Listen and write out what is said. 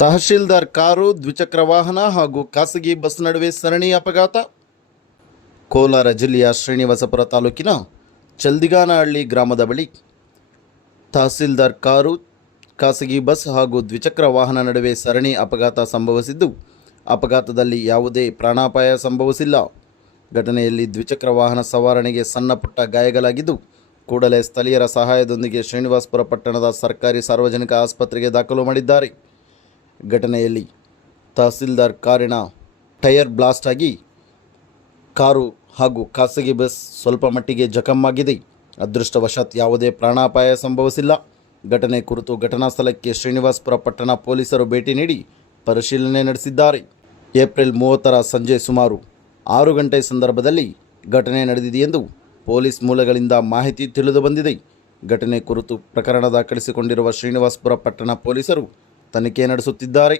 Tahsildar car, ದ್ವಿಚಕ್ರ ವಾಹನ ಹಾಗೂ ಖಾಸಗಿ ಬಸ್ ನಡುವೆ ಸರಣಿ ಅಪಘಾತ. ಕೋಲಾರ ಜಿಲ್ಲೆಯ ಶ್ರೀನಿವಾಸಪುರ ತಾಲೂಕಿನ ಚಲ್ದಿಗಾನಹಳ್ಳಿ ಗ್ರಾಮದ ಬಳಿ ತಹಸೀಲ್ದಾರ್ ಕಾರು, ಖಾಸಗಿ ಬಸ್ ಹಾಗೂ ದ್ವಿಚಕ್ರ ವಾಹನ ನಡುವೆ ಸರಣಿ ಅಪಘಾತ ಸಂಭವಿಸಿದ್ದು, ಅಪಘಾತದಲ್ಲಿ ಯಾವುದೇ ಪ್ರಾಣಾಪಾಯ ಸಂಭವಿಸಿಲ್ಲ. ಘಟನೆಯಲ್ಲಿ ದ್ವಿಚಕ್ರ ವಾಹನ ಸವಾರಣೆಗೆ ಸಣ್ಣಪುಟ್ಟ ಗಾಯಗಳಾಗಿದ್ದು, ಕೂಡಲೇ ಸ್ಥಳೀಯರ ಸಹಾಯದೊಂದಿಗೆ ಶ್ರೀನಿವಾಸಪುರ ಪಟ್ಟಣದ ಸರ್ಕಾರಿ ಸಾರ್ವಜನಿಕ ಆಸ್ಪತ್ರೆಗೆ ದಾಖಲು ಮಾಡಿದ್ದಾರೆ. ಘಟನೆಯಲ್ಲಿ ತಹಸೀಲ್ದಾರ್ ಕಾರಿನ ಟೈರ್ ಬ್ಲಾಸ್ಟ್ ಆಗಿ ಕಾರು ಹಾಗೂ ಖಾಸಗಿ ಬಸ್ ಸ್ವಲ್ಪ ಮಟ್ಟಿಗೆ ಜಖಮ್ಮಾಗಿದೆ ಅದೃಷ್ಟವಶಾತ್ ಯಾವುದೇ ಪ್ರಾಣಾಪಾಯ ಸಂಭವಿಸಿಲ್ಲ. ಘಟನೆ ಕುರಿತು ಘಟನಾ ಸ್ಥಳಕ್ಕೆ ಶ್ರೀನಿವಾಸಪುರ ಪಟ್ಟಣ ಪೊಲೀಸರು ಭೇಟಿ ನೀಡಿ ಪರಿಶೀಲನೆ ನಡೆಸಿದ್ದಾರೆ. ಏಪ್ರಿಲ್ ಮೂವತ್ತರ ಸಂಜೆ ಸುಮಾರು ಆರು ಗಂಟೆ ಸಂದರ್ಭದಲ್ಲಿ ಘಟನೆ ನಡೆದಿದೆ ಎಂದು ಪೊಲೀಸ್ ಮೂಲಗಳಿಂದ ಮಾಹಿತಿ ತಿಳಿದು ಬಂದಿದೆ. ಘಟನೆ ಕುರಿತು ಪ್ರಕರಣ ದಾಖಲಿಸಿಕೊಂಡಿರುವ ಶ್ರೀನಿವಾಸಪುರ ಪಟ್ಟಣ ಪೊಲೀಸರು ತನಿಖೆ ನಡೆಸುತ್ತಿದ್ದಾರೆ.